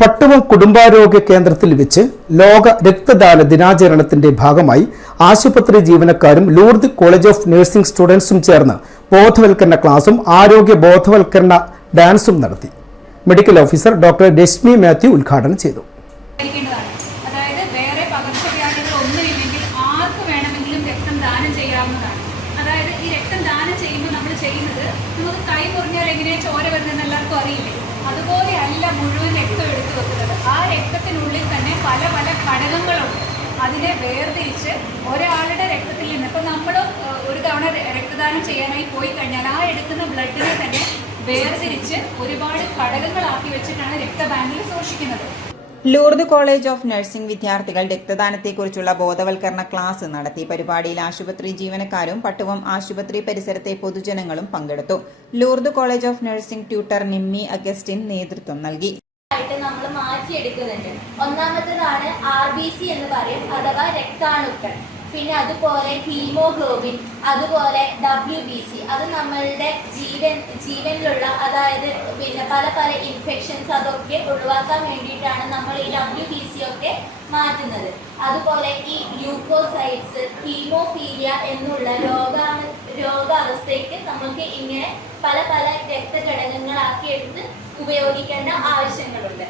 പട്ടുവം കുടുംബാരോഗ്യ കേന്ദ്രത്തിൽ വെച്ച് ലോക രക്തദാന ദിനാചരണത്തിന്റെ ഭാഗമായി ആശുപത്രി ജീവനക്കാരും ലൂർദ് കോളേജ് ഓഫ് നഴ്സിംഗ് സ്റ്റുഡൻസും ചേർന്ന് ബോധവൽക്കരണ ക്ലാസും ആരോഗ്യ ബോധവൽക്കരണ ഡാൻസും നടത്തി. Medical officer doctor Reshmi Mathew ഉദ്ഘാടനം ചെയ്തു. അതായത് ഈ രക്തം ദാനം ചെയ്യുമ്പോൾ നമ്മൾ ചെയ്യുന്നത് നമുക്ക് കൈ മുറിഞ്ഞാൽ എങ്ങനെ ചോര വരുന്നതെന്ന് എല്ലാവർക്കും അറിയില്ലേ. അതുപോലെ അല്ല മുഴുവൻ രക്തം എടുത്തു വെക്കുന്നത്. ആ രക്തത്തിനുള്ളിൽ തന്നെ പല പല ഘടകങ്ങളുണ്ട്. അതിനെ വേർതിരിച്ച് ഒരാളുടെ രക്തത്തിൽ നിന്ന് ഇപ്പം നമ്മൾ ഒരു തവണ രക്തദാനം ചെയ്യാനായി പോയി കഴിഞ്ഞാൽ ആ എടുക്കുന്ന ബ്ലഡിനെ തന്നെ വേർതിരിച്ച് ഒരുപാട് ഘടകങ്ങളാക്കി വെച്ചിട്ടാണ് രക്തബാങ്കിൽ സൂക്ഷിക്കുന്നത്. ലൂർദ് കോളേജ് ഓഫ് നഴ്സിംഗ് വിദ്യാർത്ഥികൾ രക്തദാനത്തെക്കുറിച്ചുള്ള ബോധവൽക്കരണ ക്ലാസ് നടത്തി. പരിപാടിയിൽ ആശുപത്രി ജീവനക്കാരും പട്ടുവം ആശുപത്രി പരിസരത്തെ പൊതുജനങ്ങളും പങ്കെടുത്തു. Lourdes college of nursing tutor Nimmi Augustine നേതൃത്വം നൽകി. നമ്മൾ മാറ്റിയെടുക്കുന്നുണ്ട്. ഒന്നാമത്തേതാണ് RBC എന്ന് പറയും, അഥവാ രക്താണുക്കൾ. പിന്നെ അതുപോലെ ഹീമോഗ്ലോബിൻ, അതുപോലെ WBC. അത് നമ്മളുടെ ജീവനിലുള്ള അതായത് പിന്നെ പല പല ഇൻഫെക്ഷൻസ് അതൊക്കെ ഒഴിവാക്കാൻ വേണ്ടിയിട്ടാണ് നമ്മൾ ഈ WBC ഒക്കെ മാറ്റുന്നത്. അതുപോലെ ഈ ല്യൂക്കോസൈറ്റ്സ്, ഹീമോഫീലിയ എന്നുള്ള രോഗാവസ്ഥയ്ക്ക് നമുക്ക് ഇങ്ങനെ പല പല രക്തഘടകങ്ങളാക്കി എടുത്ത് ഉപയോഗിക്കേണ്ട ആവശ്യങ്ങളുണ്ട്.